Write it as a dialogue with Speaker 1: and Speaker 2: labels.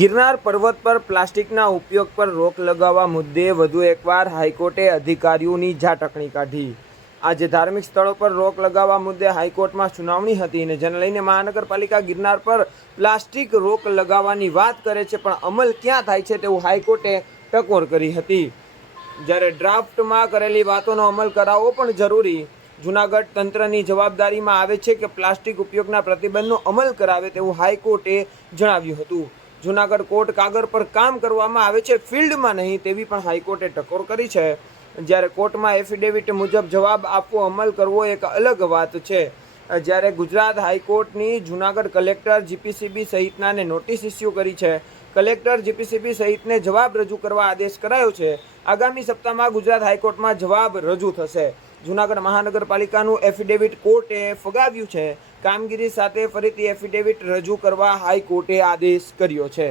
Speaker 1: ગિરનાર પર્વત પર પ્લાસ્ટિકના ઉપયોગ પર રોક લગાવવા મુદ્દે વધુ એકવાર હાઈકોર્ટે અધિકારીઓની ઝાટકણી કાઢી. આજે ધાર્મિક સ્થળો પર રોક લગાવવા મુદ્દે હાઈકોર્ટમાં સુનાવણી હતી અને જેને લઈને મહાનગરપાલિકા ગિરનાર પર પ્લાસ્ટિક રોક લગાવવાની વાત કરે છે, પણ અમલ ક્યાં થાય છે તેવું હાઈકોર્ટે ટકોર કરી હતી. જ્યારે ડ્રાફ્ટમાં કરેલી વાતોનો અમલ કરાવવો પણ જરૂરી, જુનાગઢ તંત્રની જવાબદારીમાં આવે છે કે પ્લાસ્ટિક ઉપયોગના પ્રતિબંધનો અમલ કરાવે તેવું હાઈકોર્ટે જણાવ્યું હતું. જુનાગઢ કોર્ટ કાગળ પર કામ કરવામાં આવે છે, ફિલ્ડમાં નહીં, તેવી પણ હાઈકોર્ટે ટકોર કરી છે. જ્યારે કોર્ટમાં એફિડેવિટ મુજબ જવાબ આપવો, અમલ કરવો એક અલગ વાત છે. જ્યારે ગુજરાત હાઈકોર્ટની જુનાગઢ કલેક્ટર જીપીસીબી સહિતનાને નોટિસ ઇસ્યુ કરી છે. કલેક્ટર જીપીસીબી સહિતને જવાબ રજૂ કરવા આદેશ કરાયો છે. આગામી સપ્તાહમાં ગુજરાત હાઈકોર્ટમાં જવાબ રજૂ થશે. જુનાગઢ મહાનગરપાલિકાનું એફિડેવિટ કોર્ટે ફગાવ્યું છે. કામગીરી સાથે ફરીથી એફિડેવિટ રજૂ કરવા હાઈકોર્ટે આદેશ કર્યો છે.